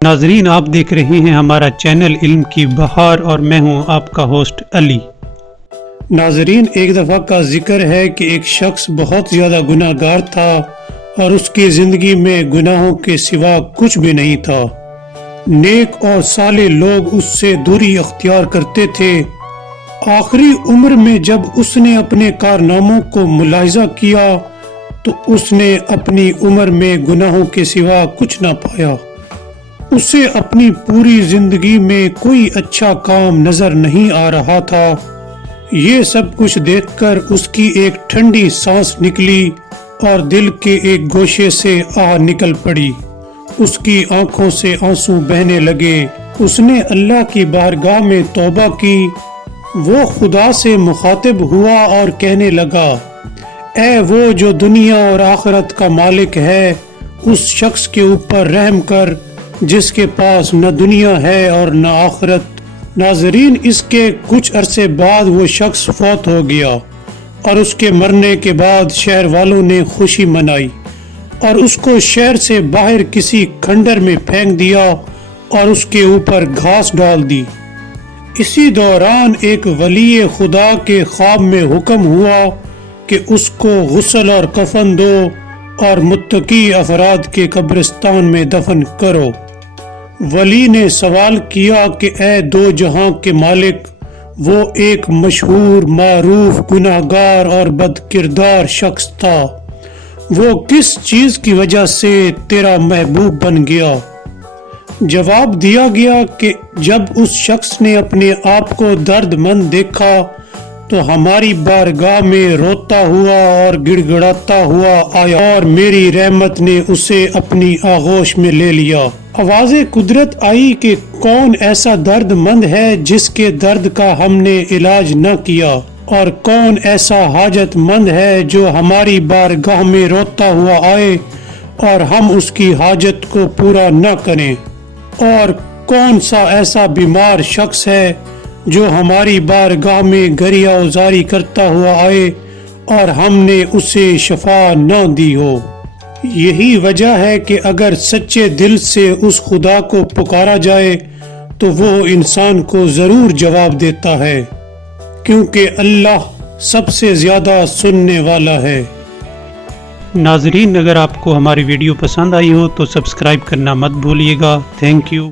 ناظرین، آپ دیکھ رہے ہیں ہمارا چینل علم کی بہار اور میں ہوں آپ کا ہوسٹ علی۔ ناظرین، ایک دفعہ کا ذکر ہے کہ ایک شخص بہت زیادہ گناہ گار تھا اور اس کی زندگی میں گناہوں کے سوا کچھ بھی نہیں تھا۔ نیک اور صالح لوگ اس سے دوری اختیار کرتے تھے۔ آخری عمر میں جب اس نے اپنے کارناموں کو ملاحظہ کیا تو اس نے اپنی عمر میں گناہوں کے سوا کچھ نہ پایا۔ اسے اپنی پوری زندگی میں کوئی اچھا کام نظر نہیں آ رہا تھا۔ یہ سب کچھ دیکھ کر اس کی ایک ٹھنڈی سانس نکلی اور دل کے ایک گوشے سے آہ نکل پڑی۔ اس کی آنکھوں سے آنسو بہنے لگے۔ اس نے اللہ کی بارگاہ میں توبہ کی۔ وہ خدا سے مخاطب ہوا اور کہنے لگا، اے وہ جو دنیا اور آخرت کا مالک ہے، اس شخص کے اوپر رحم کر جس کے پاس نہ دنیا ہے اور نہ آخرت۔ ناظرین، اس کے کچھ عرصے بعد وہ شخص فوت ہو گیا اور اس کے مرنے کے بعد شہر والوں نے خوشی منائی اور اس کو شہر سے باہر کسی کھنڈر میں پھینک دیا اور اس کے اوپر گھاس ڈال دی۔ اسی دوران ایک ولی خدا کے خواب میں حکم ہوا کہ اس کو غسل اور کفن دو اور متقی افراد کے قبرستان میں دفن کرو۔ ولی نے سوال کیا کہ اے دو جہاں کے مالک، وہ ایک مشہور، معروف، گناہ گار اور بد کردار شخص تھا، وہ کس چیز کی وجہ سے تیرا محبوب بن گیا؟ جواب دیا گیا کہ جب اس شخص نے اپنے آپ کو درد مند دیکھا تو ہماری بارگاہ میں روتا ہوا اور گڑ گڑاتا ہوا آیا اور میری رحمت نے اسے اپنی آغوش میں لے لیا۔ آواز قدرت آئی کہ کون ایسا درد مند ہے جس کے درد کا ہم نے علاج نہ کیا، اور کون ایسا حاجت مند ہے جو ہماری بارگاہ میں روتا ہوا آئے اور ہم اس کی حاجت کو پورا نہ کریں، اور کون سا ایسا بیمار شخص ہے جو ہماری بارگاہ میں گریہ وزاری کرتا ہوا آئے اور ہم نے اسے شفا نہ دی ہو۔ یہی وجہ ہے کہ اگر سچے دل سے اس خدا کو پکارا جائے تو وہ انسان کو ضرور جواب دیتا ہے، کیونکہ اللہ سب سے زیادہ سننے والا ہے۔ ناظرین، اگر آپ کو ہماری ویڈیو پسند آئی ہو تو سبسکرائب کرنا مت بھولیے گا۔ Thank you.